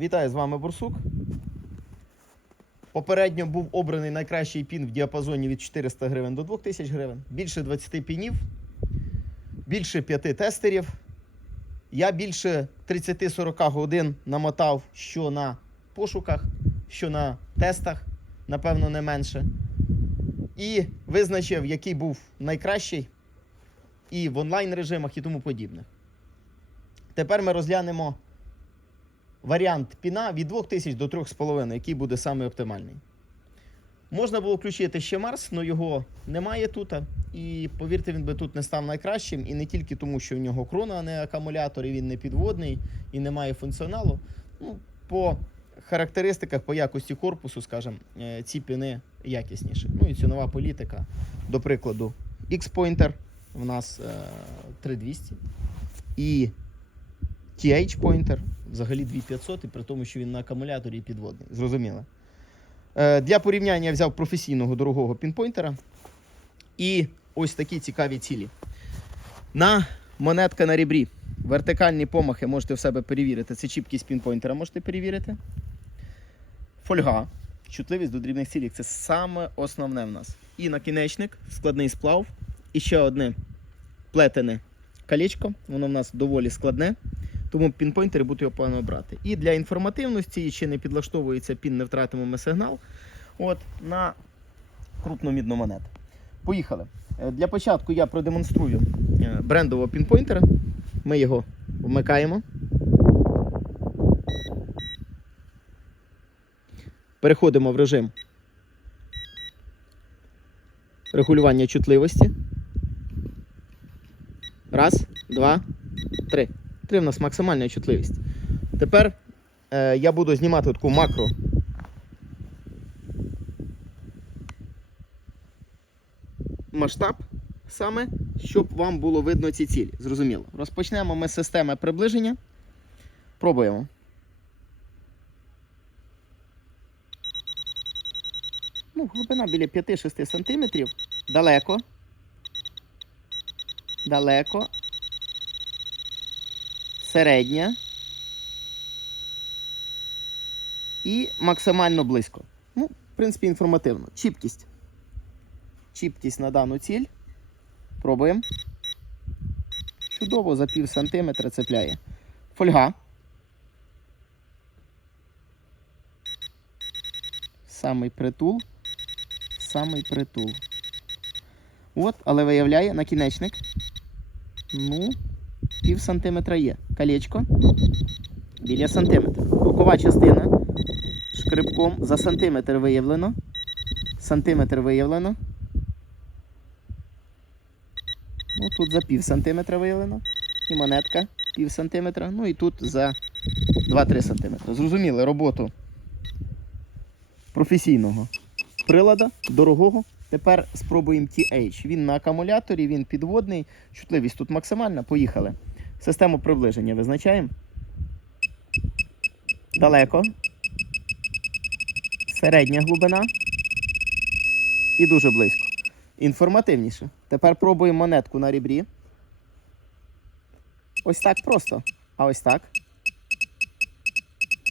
Вітаю з вами Бурсук. Попередньо був обраний найкращий пін в діапазоні від 400 гривень до 2000 гривень. Більше 20 пінів, більше 5 тестерів. Я більше 30-40 годин намотав що на пошуках, що на тестах, напевно, не менше. І визначив, який був найкращий і в онлайн режимах, і тому подібне. Тепер ми розглянемо варіант піна від 2000 до 3,5, який буде саме оптимальний. Можна було включити ще Марс, але його немає тут. І повірте, він би тут не став найкращим. І не тільки тому, що в нього крона, а не акумулятор, і він не підводний і не має функціоналу. Ну, по характеристиках, по якості корпусу, скажімо, е, ці піни якісніші. Ну і цінова політика. До прикладу, X-Pointer у нас е, 3200. І TH Pointer взагалі 2500, і при тому, що він на акумуляторі підводний. Зрозуміло. Е, для порівняння я взяв професійного дорогого пінпойнтера. І ось такі цікаві цілі. На монетка на ребрі. Вертикальні помахи можете в себе перевірити. Це чіпкість пінпойнтера можете перевірити. Фольга. Чутливість до дрібних цілей. Це саме основне в нас. І накінечник, складний сплав. І ще одне плетене колечко. Воно в нас доволі складне. Тому пінпойнтери будуть його погано брати. І для інформативності, чи не підлаштовується пін, не втратимо ми сигнал. От на крупну мідну монету. Поїхали. Е, Для початку я продемонструю е, брендового пінпойнтера. Ми його вмикаємо. Переходимо в режим регулювання чутливості. Раз, два, три. Три в нас максимальна чутливість. Тепер е, я буду знімати таку макро. Масштаб саме, щоб вам було видно ці цілі. Зрозуміло. Розпочнемо ми з системи приближення. Пробуємо. Ну, глибина біля 5-6 см. Далеко. Далеко. Середня. І максимально близько. Ну, в принципі, інформативно. Чіпкість. Чіпкість на дану ціль. Пробуємо. Чудово, за пів сантиметра цепляє. Фольга. Самий притул. Самий притул. От, але виявляє накінечник. Ну, пів сантиметра є. Колечко біля сантиметра. Бокова частина шкребком за сантиметр виявлено. Сантиметр виявлено. Ну, тут за пів сантиметра виявлено. І монетка пів сантиметра. Ну і тут за 2-3 сантиметри. Зрозуміли роботу професійного прилада, дорогого. Тепер спробуємо TH. Він на акумуляторі, він підводний. Чутливість тут максимальна. Поїхали. Систему приближення визначаємо. Далеко. Середня глибина. І дуже близько. Інформативніше. Тепер пробуємо монетку на ребрі. Ось так просто. А ось так.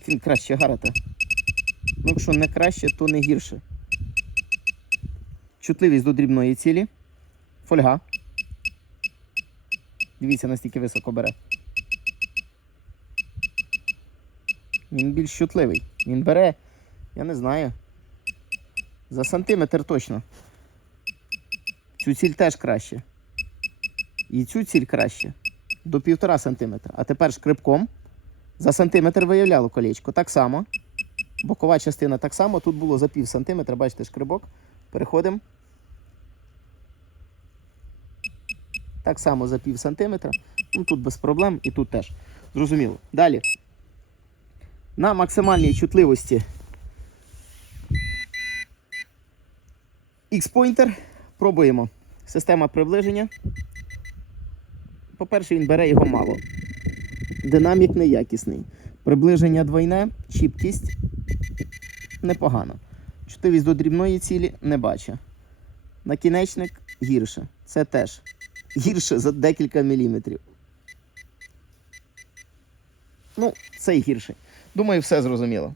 Він краще гарата. Ну, якщо не краще, то не гірше. Чутливість до дрібної цілі. Фольга. Дивіться, настільки високо бере. Він більш чутливий. Він бере, я не знаю. За сантиметр точно. Цю ціль теж краще. І цю ціль краще. До півтора сантиметра. А тепер шкребком. За сантиметр виявляло колечко. Так само. Бокова частина так само. Тут було за пів сантиметра, бачите, шкребок. Переходимо. Так само за пів сантиметра. Ну тут без проблем і тут теж. Зрозуміло. Далі. На максимальній чутливості X-Pointer. Пробуємо. Система приближення. По-перше, він бере його мало. Динамік неякісний. Приближення двойне, чіпкість непогано. Чутливість до дрібної цілі не бачу. Накінечник гірше. Це теж гірше за декілька міліметрів. Ну, цей гірший. Думаю, все зрозуміло.